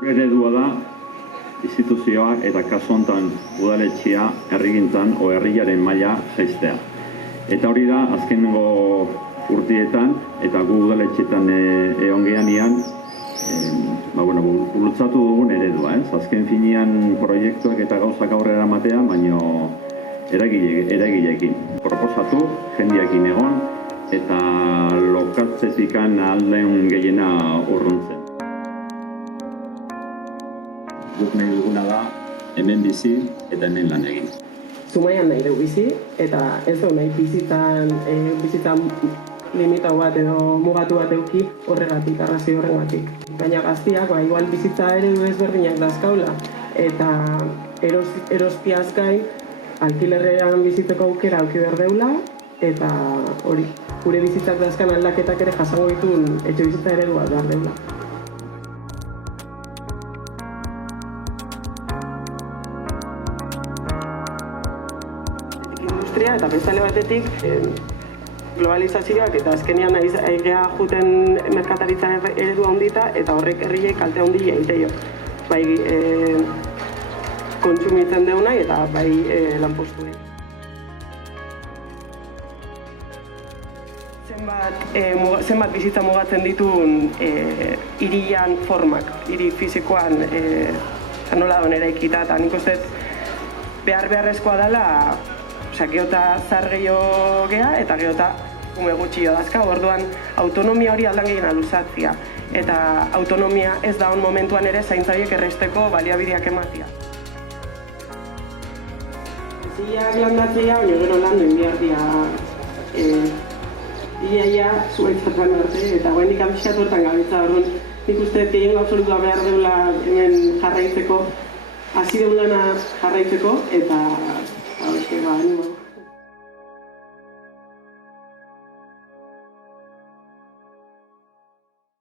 Gure eredua da instituzioa eta kasu honetan udaletxea herrigintzan o herriaren maila jaistea. Eta hori da azkenengo urteetan eta gu udaletxeetan egon geanean bultzatu dugun eredua, azken finean proiektuak eta gauzak aurrera ematea, baino eragileekin proposatu, jendeekin egon eta lokatzetikan aldeun gehiena urruntzen. Guk nahi duguna da hemen bizi eta hemen lan egin. Zumaian nahi dugu bizi eta ez dugu nahi bizitzan limitau bat edo mugatu bat eduki horregatik, arrazoi horregatik. Baina gaztiak, igual bizitza eredu ezberdinak dazkaula eta erostiaz gain alkilerrean bizitzeko aukera auki behar deula eta hori, gure bizitzak dazkan aldaketak ere jasango ditun etxe bizitza eredu bat behar deula. Industria eta bezale batetik globalizazioak eta azkenean aigea juten merkataritza eredu handita eta horrek herriek kalte handi egiteio. Bai kontsumitzen deunai eta bai lanpostuei. Zenbat bizitza mugatzen dituen hirian formak, hiri fisikoan nola don eraikita eta nik uste beharrezkoa dela geota zar gehiago geha eta geota ume gutxio dazka, orduan autonomia hori aldan gehiena luzatzia. Eta autonomia ez da on momentuan ere zaintzaiek erresteko baliabideak ematia. Ziak landatzea, baina gero lan duen behar dira iaia zuaitzatan arte, eta goenik abixatu hortan gabitza, orduan nik uste gehiengo absolutua behar deula hemen jarraitzeko, hasi deulana jarraitzeko, eta animo.